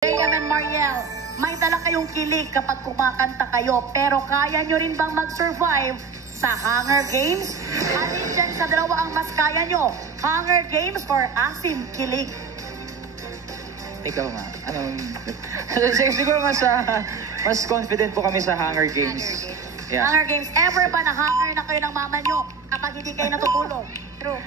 Liam and Mariel, may dala kayong kilig kapag kumakanta kayo, pero kaya nyo rin bang mag-survive sa Hunger Games? Alin dyan sa dalawa ang mas kaya nyo? Hunger Games or Asim Kilig? Ikaw nga. Siguro mas confident po kami sa Hunger Games. Yeah. Hunger Games, ever ba na-hunger na kayo ng mama nyo kapag hindi kayo natutulog? True.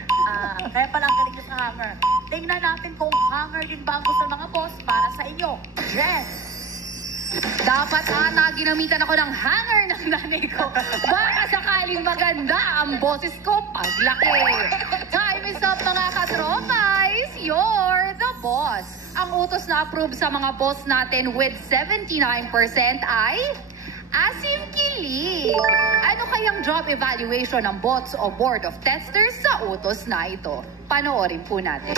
Kaya pala ang galing nyo sa hunger. Tingnan natin kung hunger din ba ang gusto ng mga boss para sa inyo. Yes! Dapat ginamitan ako ng hanger ng nanay ko. Baka sakaling maganda ang boses ko paglaki. Time is up mga katropais. You're the boss. Ang utos na approve sa mga boss natin with 79% ay Asim Kilig. Ano kayang job evaluation ng bots o board of testers sa utos na ito? Panoorin po natin.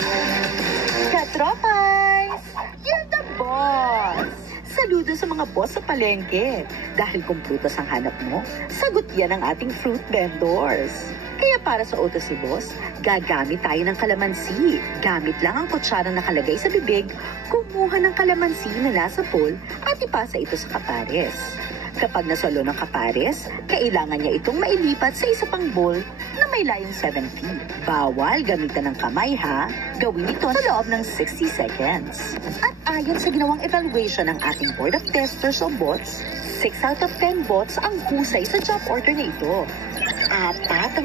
Katropais! You're the boss! Saludo sa mga boss sa palengke. Dahil kung prutas ang hanap mo, sagot yan ang ating fruit vendors. Kaya para sa utos ni boss, gagamit tayo ng kalamansi. Gamit lang ang kutsyarang nakalagay sa bibig, kumuha ng kalamansi na nasa bowl at ipasa ito sa kapares. Kapag nasalo ng kapares, kailangan niya itong mailipat sa isa pang bowl na may layong 7 feet. Bawal gamitan ng kamay ha. Gawin ito sa loob ng 60 seconds. At ayon sa ginawang evaluation ng ating board of testers o bots, 6 out of 10 bots ang husay sa job order na ito. Apat ang